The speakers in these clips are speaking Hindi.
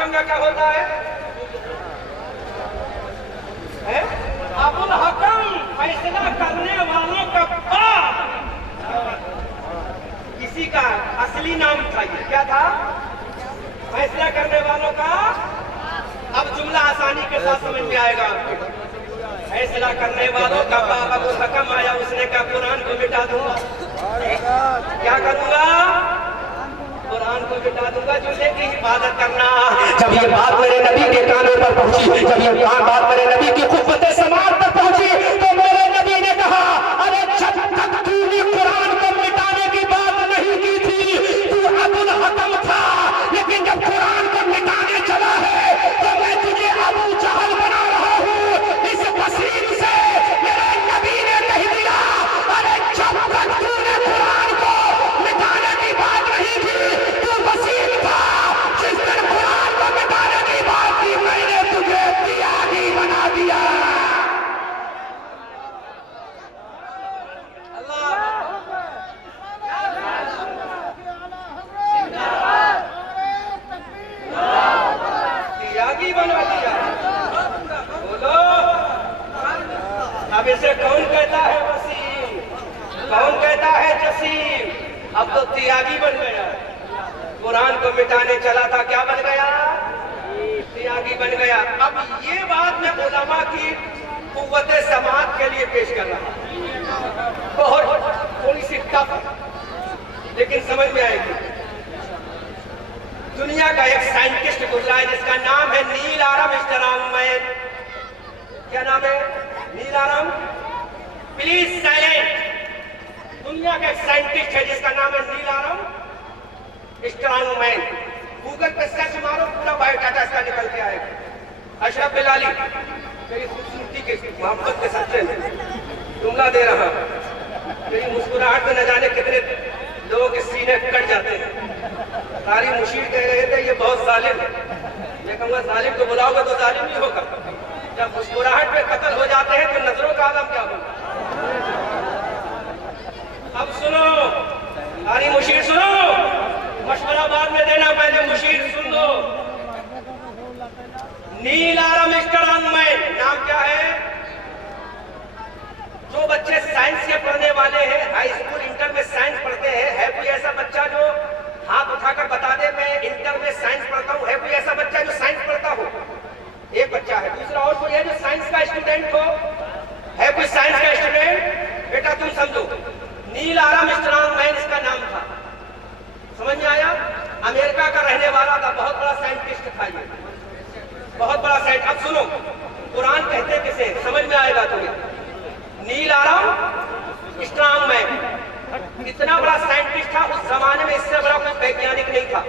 हकम का क्या होता है? अबुल हकम, फैसला करने वालों का बाप। किसी का असली नाम था ये, क्या था? फैसला करने वालों का। अब जुमला आसानी के साथ समझ में आएगा आपको। फैसला करने वालों का बाप अबुल हकम आया, उसने कहा कुरान को मिटा दूंगा। क्या करूंगा? कुरान को मिटा दूंगा, जुल्ले की इबादत करना। जब ये बात मेरे नबी के कानों पर पहुंची, जब ये बात मेरे नबी की खुफते समाज पर पहुंची, तो मेरे नबी ने कहा, अरे जब तक तूने कुरान को मिटाने की बात नहीं की थी, तू अबुल हकम था, लेकिन जब कुरान को मिटाने चला है तो मैं तुझे अबू जहल बना रहा हूँ। इस तस्वीर से मेरे नबी ने कह दिया, अरे जब तक तूने कुरान को मिटाने की बात नहीं की, तू वसील था। जिस दिन कुरान को मिटाने की बात की, मैंने तुझे त्यागी बना दिया। त्यागी बना दिया। बोलो, अब इसे कौन कहता है वसीम, कौन कहता है जसीम? अब तो त्यागी बन गया। कुरान को मिटाने चला था, क्या बन गया? त्यागी बन गया। अब ये बात मैं उलमा की कुव्वते समात के लिए पेश कर रहा हूं। बहुत थोड़ी सी टफ, लेकिन समझ में आएगी। दुनिया का एक साइंटिस्ट गुजरा है जिसका नाम है नील आर्म स्ट्रॉन्गमैन। क्या नाम है? नील आर्म, प्लीज साइलेंट। दुनिया का एक साइंटिस्ट है जिसका नाम है नील आर्म स्ट्रॉन्गमैन। गूगल पे सर्च मारो, पूरा बायोडाटा इसका निकल के आएगा। अशरफ बिलाली, मेरी खूबसूरती के मोहब्बत के सच्चे जुमला दे रहा हूं। मेरी मुस्कुराहट में न जाने कितने लोगों के सीने कट जाते हैं। सारी मुशीर कह रहे थे ये बहुत जालिम है। मैं कहूँगा जालिम को बुलाओगे तो जालिम ही होगा। जब मुस्कुराहट में कत्ल हो जाते हैं तो नजरों का आलम क्या होगा? अब सुनो, सारी मुशीर सुनो, मशवरा बाद में देना, पहले मुशीर सुन लो। नील आर्म स्ट्रॉन्गमैन नाम क्या है? जो बच्चे साइंस के पढ़ने वाले हैं, हाई स्कूल इंटर में साइंस पढ़ते हैं, है कोई ऐसा बच्चा जो हाथ उठाकर बता दे मैं इंटर में साइंस पढ़ता हूं? है कोई ऐसा बच्चा जो साइंस पढ़ता हो? एक बच्चा है। दूसरा और कोई है जो साइंस का स्टूडेंट हो? है कोई साइंस का स्टूडेंट? बेटा तुम समझो, नील आर्म स्ट्रॉन्गमैन इसका नाम था। समझ में आया? अमेरिका का रहने वाला था, बहुत बड़ा साइंटिस्ट था ये, बहुत बड़ा साइंटिस्ट। अब सुनो, कुरान कहते किसे? समझ में आएगा तुम्हें। नील आर्म स्ट्रॉन्गमैन इतना बड़ा साइंटिस्ट था, उस जमाने में इससे बड़ा कोई वैज्ञानिक नहीं था।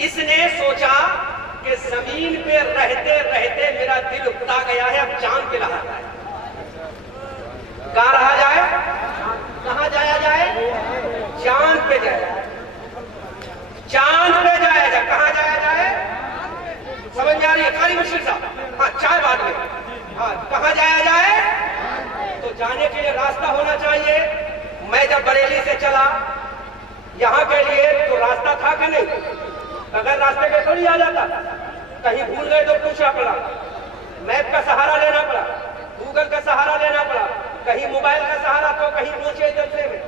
इसने सोचा कि जमीन पे रहते रहते मेरा दिल उकता गया है, अब चांद पे रहा जाए। कहाँ रहा जाए? कहाँ जाया जाए? चांद पे जाए, चांद पे जाया जाए। कहाँ जाया जाए? समझ में आ रही है? कारी मुश्किल साहब, हाँ चाय बाद में। हाँ, कहाँ जाया जाए? तो जाने के लिए रास्ता होना चाहिए। मैं जब बरेली से चला यहाँ के लिए तो रास्ता था कि नहीं? अगर रास्ते पे थोड़ी आ जाता, कहीं भूल गए तो पूछना पड़ा, मैप का सहारा लेना पड़ा, गूगल का सहारा लेना पड़ा, कहीं मोबाइल का सहारा, तो कहीं पहुंचे जलसे में।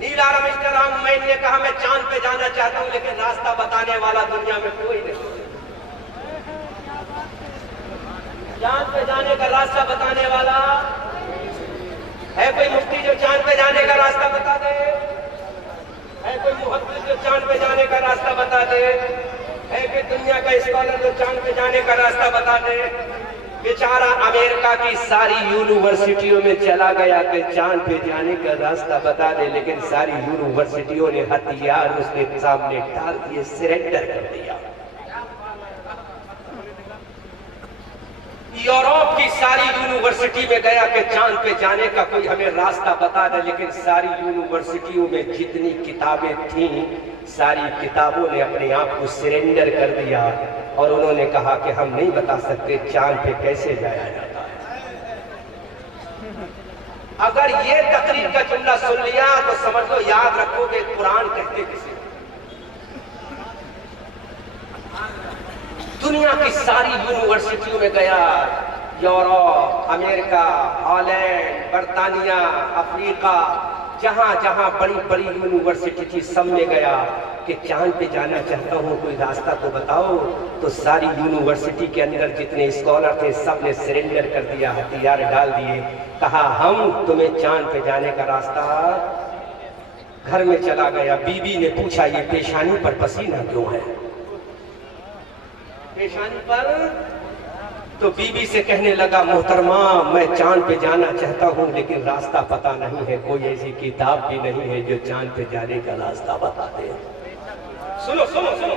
नील आर्म स्ट्रॉन्गमैन ने कहा मैं चांद पे जाना चाहता हूं, लेकिन रास्ता बताने वाला दुनिया में कोई नहीं। चांद पे जाने का रास्ता बताने वाला है कोई मुफ्ती जो चांद पे जाने का रास्ता बता दे? है कोई मुहद्दिस जो चांद पे जाने का रास्ता बता दे? है कोई दुनिया का स्कॉलर जो चांद पे जाने का रास्ता बता दे? बेचारा अमेरिका की सारी यूनिवर्सिटियों में चला गया कि चांद पे जाने का रास्ता बता दे, लेकिन सारी यूनिवर्सिटियों ने हथियार उसके सामने डाल दिए, सरेंडर कर दिया। यूरोप की सारी यूनिवर्सिटी में गया कि चांद पे जाने का कोई हमें रास्ता बता दे, लेकिन सारी यूनिवर्सिटियों में जितनी किताबें थीं, सारी किताबों ने अपने आप को सरेंडर कर दिया और उन्होंने कहा कि हम नहीं बता सकते चांद पे कैसे जाया जाता है। अगर ये तकरीर का जुमला सुन लिया तो समझ लो याद रखोगे कुरान कहते किसे। सारी यूनिवर्सिटियों में गया, यूरोप, अमेरिका, हॉलैंड, बर्तानिया, अफ्रीका, जहाँ जहाँ बड़ी बड़ी यूनिवर्सिटी थी सब में गया कि चांद पे जाना चाहता हूँ, कोई रास्ता तो बताओ। तो सारी यूनिवर्सिटी के अंदर जितने स्कॉलर थे सब ने सरेंडर कर दिया, हथियार डाल दिए, कहा हम तुम्हें चांद पे जाने का रास्ता। घर में चला गया, बीबी ने पूछा ये पेशानी पर पसीना क्यों है, पेशानी पर? तो बीबी से कहने लगा मोहतरमा मैं चांद पे जाना चाहता हूँ लेकिन रास्ता पता नहीं है, कोई ऐसी किताब भी नहीं है जो चांद पे जाने का रास्ता बता दे। सुनो सुनो सुनो,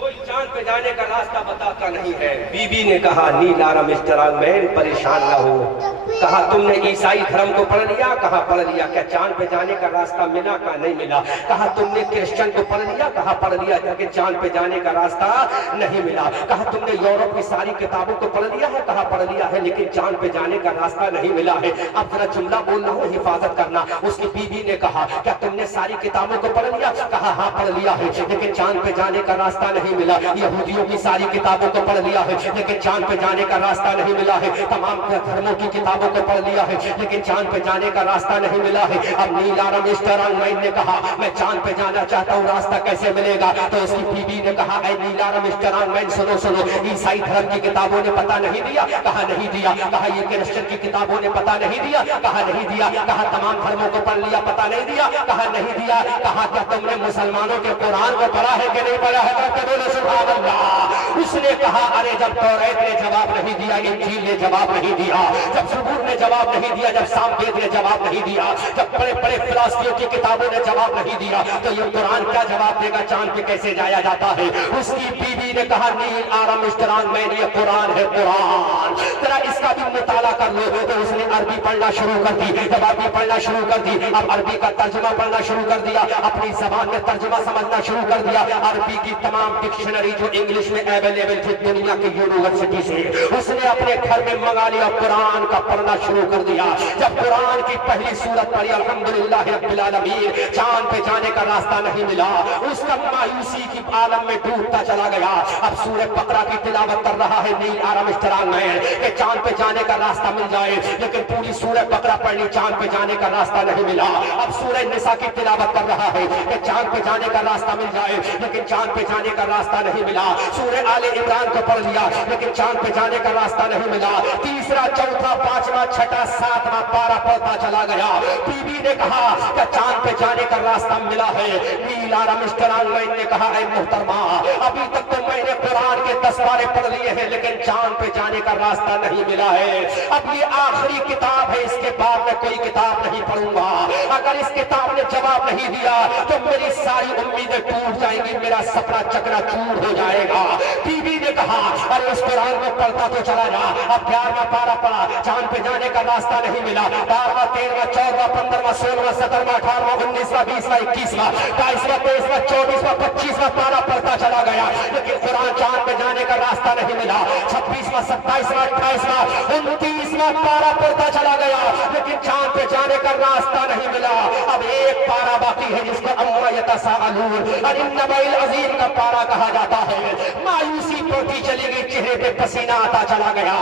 कोई चांद पे जाने का रास्ता बताता नहीं है। बीबी ने कहा नीलारा मिस्टर मैन परेशान ना हो, कहा तुमने ईसाई धर्म को पढ़ लिया? कहा पढ़ लिया। क्या चांद पे जाने का रास्ता मिला? कहा नहीं मिला। कहा तुमने क्रिश्चियन को पढ़ लिया? कहा पढ़ लिया, जाके चांद पे जाने का रास्ता नहीं मिला। कहा तुमने यूरोप की सारी किताबों को पढ़ लिया है? कहा पढ़ लिया है लेकिन चांद पे जाने का रास्ता नहीं मिला है। अब जरा जुमला बोल रहा हूँ, हिफाजत करना। उसकी बीबी ने कहा क्या तुमने सारी किताबों को पढ़ लिया? कहा हाँ पढ़ लिया है लेकिन चांद पे जाने का रास्ता नहीं मिला। यहूदियों की सारी किताबों को पढ़ लिया है लेकिन चांद पे जाने का रास्ता नहीं मिला है। तमाम धर्मों की किताबों को पढ़ लिया है लेकिन चांद पे जाने का रास्ता नहीं मिला है। अब नीलारा मिस्टर मैन ने कहा मैं चांद पे जाना चाहता हूँ, रास्ता कैसे मिलेगा? तो उसकी बीबी ने कहा नीलारा मिस्टर मैन सुनो सुनो, ईसाई धर्म की किताबों ने पता नहीं दिया? कहा नहीं दिया। कहा ये क्रिश्चियन की किताबों ने पता नहीं दिया? कहा नहीं दिया। कहा तमाम धर्मों को पढ़ लिया, पता नहीं दिया? कहा नहीं दिया। कहा क्या तुमने मुसलमानों के कुरान को पढ़ा है कि नहीं पढ़ा है? बोले सुभान अल्लाह। उसने कहा अरे जब तौरात ने जवाब नहीं दिया, इंजील ने जवाब नहीं दिया, जब ज़बूर ने जवाब नहीं दिया, जब सामवेद ने जवाब नहीं दिया, जब बड़े बड़े फिलासफियों की किताबों ने जवाब नहीं दिया, तो ये कुरान क्या जवाब देगा? चांद पे कैसे जाया जाता है? उसकी बीवी ने कहा नील आराम इश्तरान में ये कुरान है, कुरान जरा इसका भी मुताला कर लो। तो उसने अरबी पढ़ना शुरू कर दी। जब अरबी पढ़ना शुरू कर दी, अब अरबी का तर्जुमा पढ़ना शुरू कर दिया, अपनी जबान में तर्जुमा समझना शुरू कर दिया। अरबी की तमाम डिक्शनरी जो इंग्लिश में अवेलेबल थी दुनिया की यूनिवर्सिटी से, उसने अपने घर में मंगा लिया, कुरान का पढ़ना शुरू कर दिया। जब कुरान की पहली सूरत पढ़ी अल्हम्दुलिल्लाह रब्बिल आलमीन, चांद पे जाने का रास्ता नहीं मिला, उसका मायूसी की आलम में डूबता चला गया। अब सूरह बकरा की तिलावत कर रहा है नील आराम इश्तरान में कि चांद पे जाने का रास्ता मिल जाए, लेकिन पूरी सूरह बकरा पढ़ ली, चांद पे जाने का रास्ता नहीं मिला। अब सूरह निसा की तिलावत कर रहा है कि चांद पे जाने का रास्ता मिल जाए, लेकिन चांद पे जाने का रास्ता नहीं मिला। सूरह आले इमरान को पढ़ लिया लेकिन चांद पे जाने का रास्ता नहीं मिला। तीसरा, चौथा, पांचवा, छठा, सातवां पारा पढ़ता चला गया। बीबी ने कहा कि चांद पे जाने का रास्ता मिला है। नील आराम इश्तरान ने कहा ऐ मोहतरमा, अभी तक तो मैंने कुरान के 10 पारे पढ़ लिए हैं लेकिन चांद पे जाने का रास्ता नहीं मिला है। अब ये आखिरी किताब है, इसके बाद मैं कोई किताब नहीं पढ़ूंगा। अगर इस किताब ने जवाब नहीं दिया तो मेरी सारी उम्मीदें टूट जाएंगी, मेरा सपना चकनाचूर हो जाएगा। बीबी ने कहा अरे उस कुरान को पढ़ता तो चला जा। अब 11वां पारा पढ़ा, चांद पे जाने का रास्ता नहीं मिला। 12वां, 13वां, 14वां, 15वां, 16वां, 17वां, 18वां, 19वां, 20वां, 21वां, 22वां, 23वां, 24वां, 25वां पारा पढ़ता चला गया लेकिन कुरान चांद पे जाने का रास्ता नहीं मिला। 26वां, 27वां, 28वां, 29वां पारा पढ़ता चला गया लेकिन चांद पे जाने का रास्ता नहीं मिला। अब एक पारा बाकी है जिसको अम्मा यतसाअलून अनिन्नबइल अज़ीम का पारा कहा जाता है। मायूसी बढ़ती चली गई, चेहरे पे पसीना आता चला गया।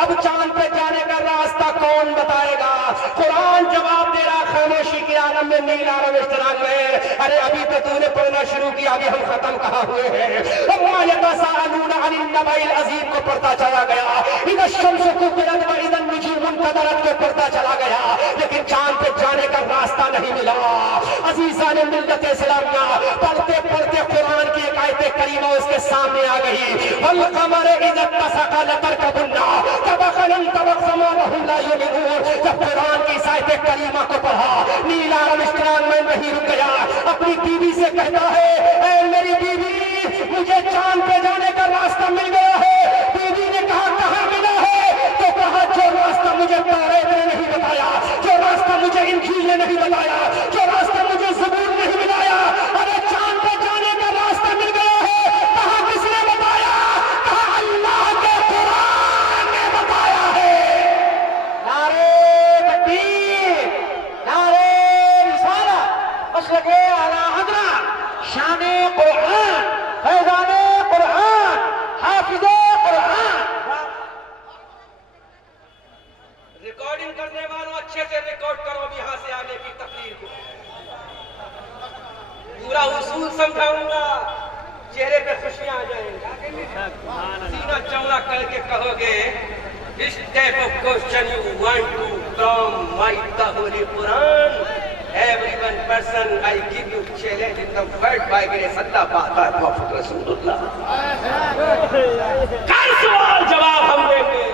अब चांद पे जाने का रास्ता कौन बताएगा? कुरान जवाब दे रहा खामोशी के आलम में, नील आलम इश्तरान में। अरे अभी तो तूने पढ़ना शुरू किया, अभी हम खत्म कहाँ हुए हैं? अम्मा यतसाअलून अनिन्नबइल अज़ीम को पढ़ता चला गया, इधर शम्स कुविरत व इधर नुजूम कदरत को पढ़ता चला गया लेकिन चांद पे जाने का रास्ता नहीं मिला। अज़ीज़ान मिल्लत इस्लामिया, पढ़ते पढ़ते कुरान की एक आयत करीमा उसके सामने आ गई। वल क़मर इज़ा तसक़ा लतरकबुन्ना तबक़न तबक़मा वहुम ला युमिनून। जब कुरान की इस आयत करीमा को पढ़ा, नील आराम इश्तरान में नहीं रुक गया, अपनी बीवी से कहता है ऐ मेरी बीवी, मुझे चांद पे जाने का रास्ता मिल गया है। बीवी ने कहा कहाँ मिला है? तो कहा जो रास्ता मुझे तौरात ने नहीं बताया, जो रास्ता मुझे इंजील ने नहीं बताया, जो रास्ता मुझे ज़बूर ने नहीं बताया, अरे चांद पे जाने का रास्ता मिल गया है। कहा किसने बताया? कहा अल्लाह के कुरान ने बताया है। नारे तकबीर, नारे रिसालत, मसलके आला हज़रत, शाने कुरान, फैज़ाने कुरान, हाफिज़े कुरान। रसूल समझाऊंगा, चेहरे पे खुशियां आ जाएंगी। सीना चौड़ा करके कहोगे, इस type of question you want to from my the holy Quran, everyone person I give you challenge in the word by grace Allah by Prophet Rasulullah। कई सवाल जवाब हम देंगे।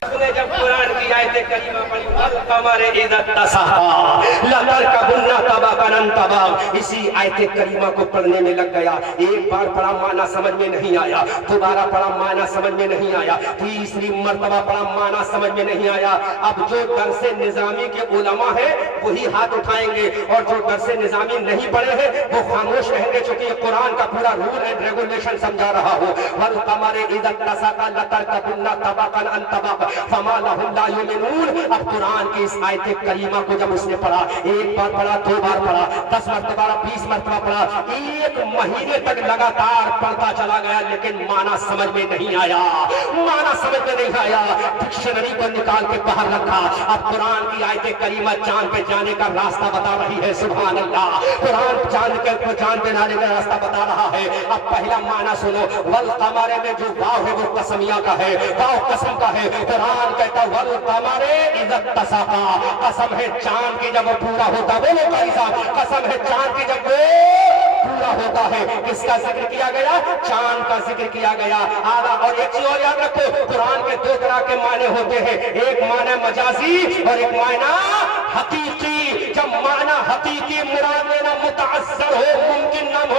उसने जब कुरान की आयत करीमा पढ़ी, वल कमर इज़ा तसाहा लतरकबुन्ना तबकन तबक, इसी आयत करीमा को पढ़ने में लग गया। एक बार पढ़ा माना समझ में नहीं आया, दोबारा पढ़ा माना समझ में नहीं आया, तीसरी मर्तबा पढ़ा माना समझ में नहीं आया। अब जो दरस निजामी के उलमा है वही हाथ उठाएंगे, और जो दरस निजामी नहीं पढ़े हैं वो खामोश रहेंगे, क्योंकि ये कुरान का पूरा रूल एंड रेगुलेशन समझा रहा हो। वल कमर इज़ा तसाहा लतरकबुन्ना तबकन तबक फमा लहुम ला युमिनून। अब कुरान की इस आयत करीमा को जब उसने पढ़ा, एक बार पढ़ा, दो बार पढ़ा, 10 मरतबा, 20 मरतबा पढ़ा, एक महीने तक लगातार पढ़ता चला गया, लेकिन माना समझ में नहीं आया, माना समझ में नहीं आया। डिक्शनरी को निकाल के बाहर रखा। अब कुरान की आयत करीमा चांद पे जाने का रास्ता बता रही है। सुभान अल्लाह, कुरान चांद पे जाने का रास्ता बता रहा है। अब पहला माना सुनो, वल कमर में जो वाव है वो कसमिया का है, वाव कसम का है। कुरान कहता वल कमर इज़ा तसाहा, कसम है चांद की जब वो पूरा होता, बोलो भाई साहब, कसम है चांद की जब वो पूरा होता है। किसका जिक्र किया गया? चांद का जिक्र किया गया। आधा। और एक चीज और याद रखो, कुरान के दो तरह के माने होते हैं, एक माना मजाजी और एक माना हकीकी। जब माना हकीकी मुराद लेना मुतअस्सर हो, मुमकिन न हो,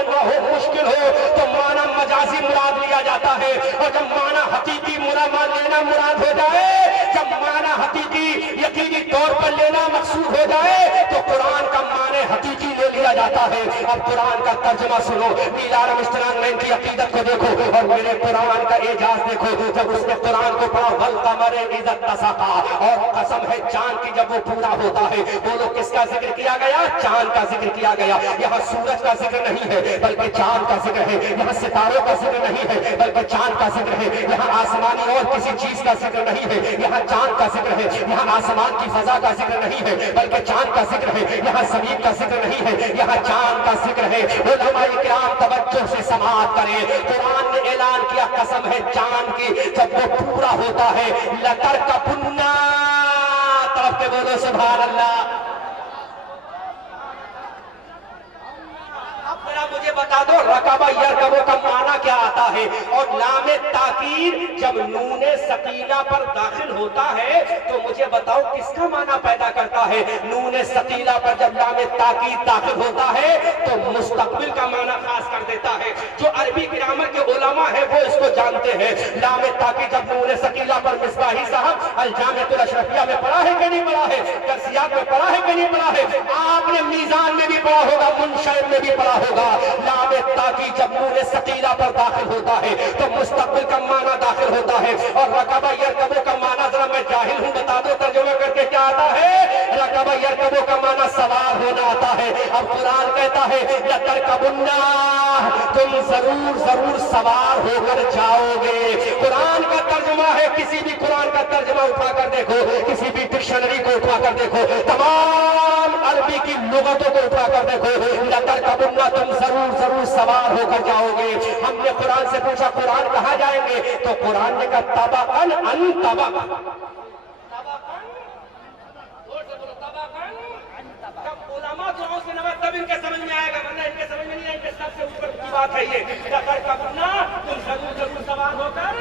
मुश्किल हो, तो माना मजाजी मुराद लिया जाता है। और जब माना हकीकी मुराद लेना मुराद हो जाए, जब माना हकीकी यकीनी तौर पर लेना मकसूद हो जाए, तो कुरान का माने हकीकी ले लिया जाता है। अब कुरान का तर्जुमा सुनो, नीलारम इस्लाम की अकीदत को देखो और मेरे कुरान का एजाज देखो। जब उसने कुरान को पढ़ा, वल कमर इज़ा तसाहा, और कसम है चांद की जब वो पूरा होता है, बोलो किसका जिक्र किया गया? चांद का जिक्र किया गया। यहाँ सूरज का जिक्र नहीं है बल्कि चांद का जिक्र है। यहाँ सितारों का जिक्र नहीं है बल्कि चांद का जिक्र है। यहाँ आसमानी और किसी चीज का जिक्र नहीं है, यहाँ चांद का जिक्र है। यहाँ आसमान की फजा का जिक्र नहीं है बल्कि चांद का जिक्र है। यहाँ जमीन का जिक्र नहीं है, यहाँ चांद का जिक्र है। उलमाए किराम तवज्जो से समाअत करें। कुरान ने ऐलान किया, कसम है चांद की जब वो पूरा होता है, लतरकबुन्ना, तरफ के बोलो सुभान अल्लाह। मुझे बता दो रकबा यरकबो का माना क्या आता है? और लामे ताकीर जब नूने सकीला पर दाखिल होता है तो मुझे बताओ किसका माना पैदा करता है? नूने सकीला पर जब लामे ताकीर दाखिल होता है तो मुस्तकबिल का माना खास कर देता है। जो अरबी ग्रामर के उलमा है वो इसको जानते हैं। लामे ताकीर जब नूने सकीला पर, मिसबाही साहब अल-जामिअतुल अशरफिया में पढ़ा है कि नहीं पढ़ा है? कर्सियात में पढ़ा है कि नहीं पढ़ा है? आपने मीजान में भी पढ़ा होगा, मुनशर में भी पढ़ा होगा। लामे ताकी जब नूने सकीला पर दाखिल होता है तो मुस्तकबिल का माना दाखिल होता है। और रकबा यरकबो का माना, जरा मैं जाहिल हूं, बता दो तर्जुमा करके क्या आता है? रकबा यरकबो का माना सवार होना आता है। अब कुरान कहता है लतरकबुन्ना, तुम जरूर जरूर सवार होकर जाओगे। कुरान का तर्जुमा है, किसी भी कुरान का तर्जुमा उठाकर देखो, किसी भी डिक्शनरी को उठाकर देखो, तमाम अरबी की लुगतों को उठाकर देखो, लतरकबुन्ना, तुम जरूर जरूर सवार होकर जाओगे। हमने कुरान से पूछा कुरान कहाँ जाएंगे? तो कुरान ने कहा तबकन अन तबक। तब इनके समझ में आएगा, वरना इनके समझ में नहीं आएगा। सबसे ऊपर की बात है ये, लतरकबुन्ना, तुम जरूर जरूर सवार होकर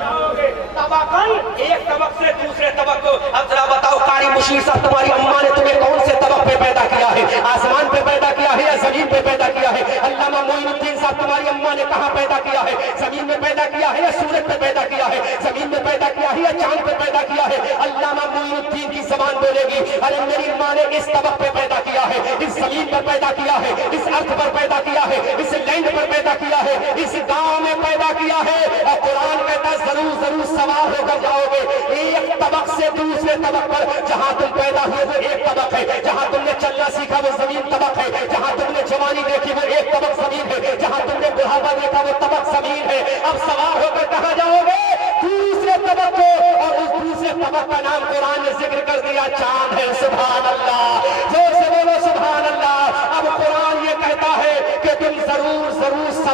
जाओगे। तबकन, एक तबक से दूसरे तबक को। अब जरा बताओ कारी मुशीर साहब, तुम्हारी अम्मा ने तुम्हें कौन से तबक पे पैदा किया है? आसमान पे पैदा किया है या जमीन पे पैदा किया है? अल्लामा मोइनुद्दीन साहब, तुम्हारी अम्मा ने कहाँ पैदा किया है? जमीन में पैदा किया है या सूरज पे पैदा किया है? जमीन में पैदा किया है या चांद पे पैदा किया है? अल्लामा मोइनुद्दीन की जबान बोलेगी, अरे मेरी माँ ने इस तबक पे पैदा किया है, इस जमीन पर पैदा किया है, इस अर्थ पर पैदा किया है, इस लैंड पर पैदा किया है, इस गांव में पैदा किया है। और कुरान कहता जरूर जरूर सवार होकर जाओगे। एक तबक से दूसरे तबक पर, जहां तुम पैदा हुए वो एक तबक है, जहां तुमने चलना सीखा वो जमीन तबक है, जहां तुमने जवानी देखी वो एक तबक जमीन है, जहां तुमने बुढ़ापा देखा वो तबक जमीन है। अब सवार होकर कहां जाओगे? दूसरे तबक को। और उस दूसरे तबक का नाम कुरान ने जिक्र कर दिया, चांद है। सुभान अल्लाह, जोर से बोलो सुभान अल्लाह। अब कुरान ये कहता है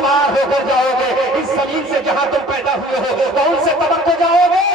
सवार होकर जाओगे। इस जमीन से जहां तुम पैदा हुए हो कौन से तबक को जाओगे?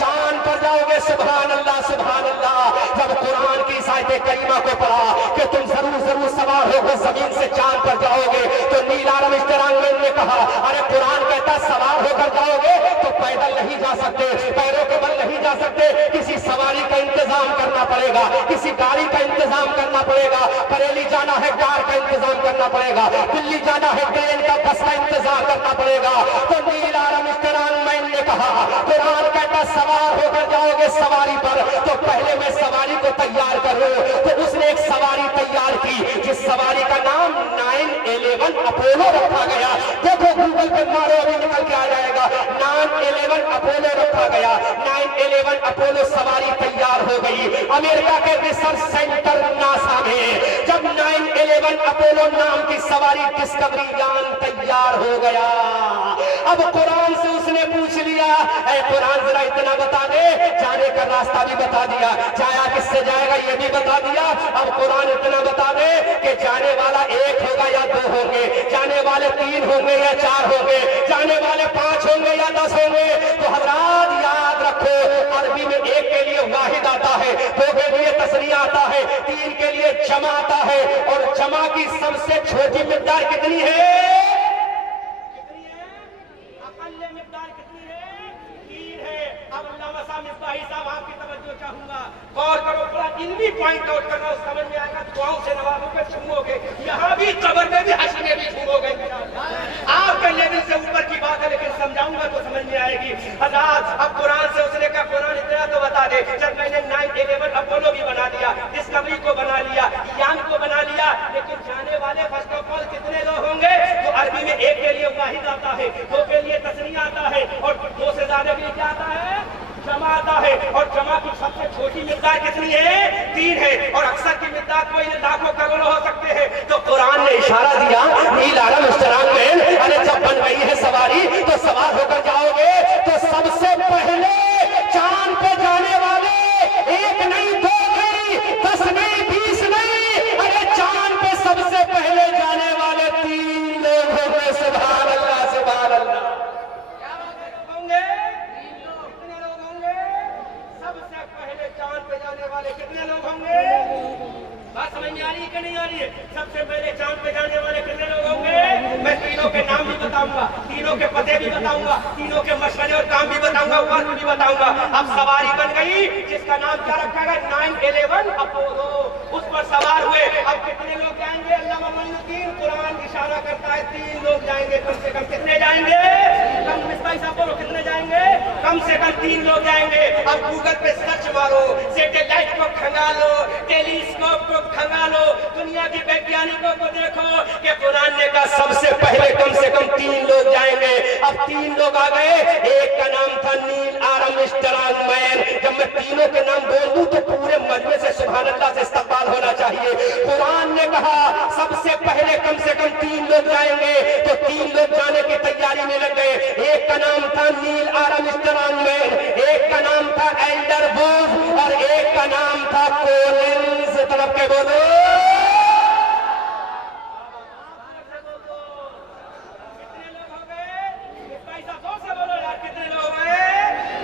चांद पर जाओगे। सुभान अल्लाह, सुभान अल्लाह। जब कुरान की आयत करीमा को पढ़ा कि तुम जरूर जरूर सवार होकर जमीन से चांद पर जाओगे, तो नील आर्मस्ट्रांग ने कहा अरे कुरान कहता सवार होकर जाओगे तो पैदल नहीं जा सकते, पैरों के बल नहीं जा सकते, किसी सवारी का इंतजाम करना पड़ेगा, किसी गाड़ी का इंतजाम करना पड़ेगा। बरेली जाना है कार का इंतजाम करना पड़ेगा, दिल्ली जाना है ट्रेन का, बस का इंतजाम करना पड़ेगा। तो नील आर्मस्ट्रांग ने कहा कुरान कहता सवार होकर जाओगे सवारी पर, तो पहले मैं सवारी को तैयार करूं। तो उसने एक सवारी तैयार की, जिस सवारी का नाम 911 अपोलो रखा गया। देखो गूगल पे मारो अभी निकल के आ जाएगा। 911 अपोलो रखा गया। 911 अपोलो सवारी तैयार हो गई। अमेरिका के रिसर्च सेंटर नासा में जब 911 अपोलो नाम की सवारी डिस्कवरी यान तैयार हो गया, अब कुरान से उसने पूछ लिया ऐ कुरान जरा इतना बता दे, जाने का रास्ता भी बता दिया, जाया किससे जाएगा ये भी बता दिया। अब कुरान इतना बता दे कि जाने वाला एक होगा या दो होंगे, जाने वाले 3 होंगे या 4 होंगे, जाने वाले 5 होंगे या 10 होंगे। तो हजरात याद रखो, अरबी में एक के लिए वाहिद आता है, 2 के लिए तस्नीया आता है, 3 के लिए जमा आता है। और जमा की सबसे छोटी मिकदार कितनी है? गौर करो, थोड़ा इनकी पॉइंट आउट करना समझ में आएगा। दुआओं से नवाजों पे झूमोगे, यहाँ भी कब्र में भी हश्र में भी झूमोगे। आपके लेवल से ऊपर की बात है, लेकिन समझाऊंगा तो समझ में आएगी। हज़रात अब कुरान से उसने कहा कुरान इतना तो बता दे, जब मैंने 911 अपोलो भी बना दिया, डिस्कवरी को बना लिया, यान को बना लिया, लेकिन जाने वाले फर्स्ट ऑफ ऑल कितने लोग होंगे? तो अरबी में एक के लिए वाहिद आता है, 2 के लिए तस्नीया आता है, और 2 से ज्यादा के लिए क्या आता है? जमा आता है। और जमा की सबसे छोटी मिकदार कितनी है? 3 है। और अक्सर की मिकदार कोई लाखों करोड़ों हो सकते हैं। तो कुरान ने इशारा दिया नील आर्मस्ट्रांग में, अरे जब बन गई है सवारी तो सवार होकर जाओगे। तो सबसे पहले चांद पे जाने वाले 1 नहीं, 2 नहीं, 10 नहीं, 20 नहीं, अरे चांद पे सबसे पहले जाने वाले 3 लोग होंगे। सुभान अल्लाह, सुभान अल्लाह। कितने लोग होंगे? बात समझ में आ रही है कि नहीं आ रही है? सबसे पहले चांद पे जाने वाले कितने लोग होंगे? मैं तीनों के नाम भी बताऊंगा, तीनों के पते भी बताऊंगा, तीनों के मशवरे और काम भी बताऊंगा, वर्क भी बताऊंगा। अब सवारी बन गई जिसका नाम क्या रखा गया? 911 अपोलो। उस पर सवार हुए। अब कितने लोग जाएंगे? अल्लामा मोइनुद्दीन कुरान इशारा करता है 3 लोग जाएंगे कम से कम। कितने जाएंगे? कम मिस्बाह बोलो कितने जाएंगे? कम से कम 3 लोग जाएंगे। अब गूगल पे सर्च मारो, सैटेलाइट को खंगालो, टेलीस्कोप को खंगालो, दुनिया के वैज्ञानिकों को देखो कि कुरान ने कहा सबसे पहले कम से कम 3 लोग जाएंगे। अब 3 लोग आ गए। एक का नाम था नील आर्मस्ट्रांग मैन। जब मैं तीनों के नाम बोल दूं तो पूरे मजमे से सुभान अल्लाह से इस्तकबाल होना चाहिए। कुरान ने कहा सबसे पहले कम से कम 3 लोग जाएंगे। तो 3 लोग जाने की तैयारी में लग गए। एक का नाम था नील आर्मस्ट्रांग मैन, एक का नाम था एल्डर वुड और एक का नाम था कोलिंस। तरफ के बोलो कितने लोग हो गए? पैसा जोर से बोलो यार, कितने लोग हो गए?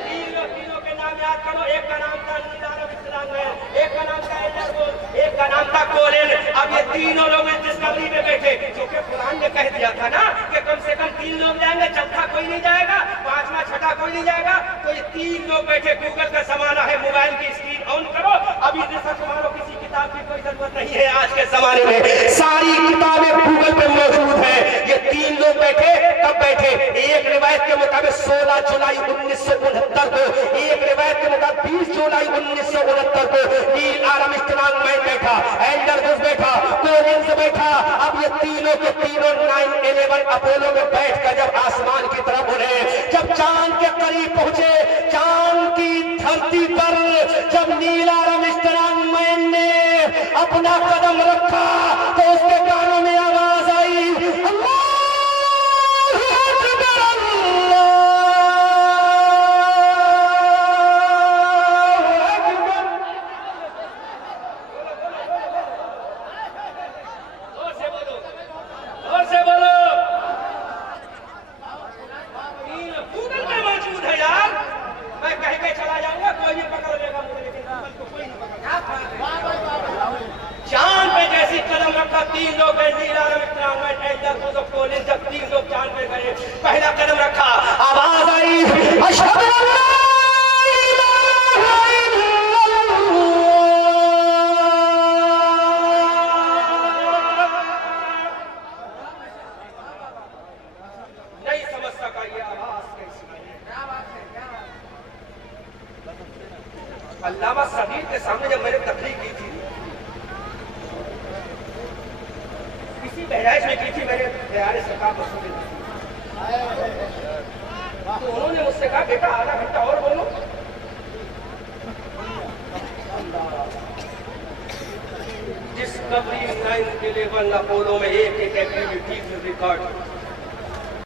तीनों के नाम याद करो। एक का नाम था नील आर्मस्ट्रांग मैन, एक का नाम था एल्डर वुड, एक का नाम था कोलिन। अब ये तीनों लोग डिस्कवरी में बैठे, क्योंकि कुरान ने कह दिया था ना कि कम से कम 3 लोग जाएंगे, चौथा कोई नहीं जाएगा, 5वां छठा कोई नहीं जाएगा। तो ये 3 लोग बैठे। गूगल का जमाना है, मोबाइल की स्क्रीन ऑन करो। अभी रिसर्च मारो, किसी किताब की कोई जरूरत नहीं है। आज के जमाने में सारी किताबें गूगल पे मौजूद है। ये 3 लोग बैठे, कब बैठे? एक रिवायत के मुताबिक 16 जुलाई 1969 को, एक रिवायत के मुताबिक 20 जुलाई 1969 को नील आर्मस्ट्रांग मैन बैठा, एल्डर वुड बैठा, कोलिंस बैठा। अब ये तीनों के तीनों 911 अपोलो में बैठकर जब आसमान की तरफ उड़े, जब चांद के करीब पहुंचे, चांद की धरती पर जब नील आर्मस्ट्रांग मैन ने अपना कदम रखा तो उसके कानों में आवाज आई, अल्लाह अकबर, अल्लाह अकबर। जोर से बोलो, जोर से बोलो। तीन लोग गए नीला जब तीन लोग चांद पे गए, पहला कदम रखा, आवाज आई अशहदु अल्ला इलाहा इल्लल्लाह। नहीं समझ सका ये आवाज कैसी है। अल्लामा सबीर के सामने जब मैंने तकरीर की थी, इसी बहराइच में की थी, मैंने प्यारे सरकार को सुनी थी, तो उन्होंने मुझसे कहा बेटा आधा घंटा और बोलो। डिस्कवरी 9/11 अपोलो में एक एक्टिविटी रिकॉर्ड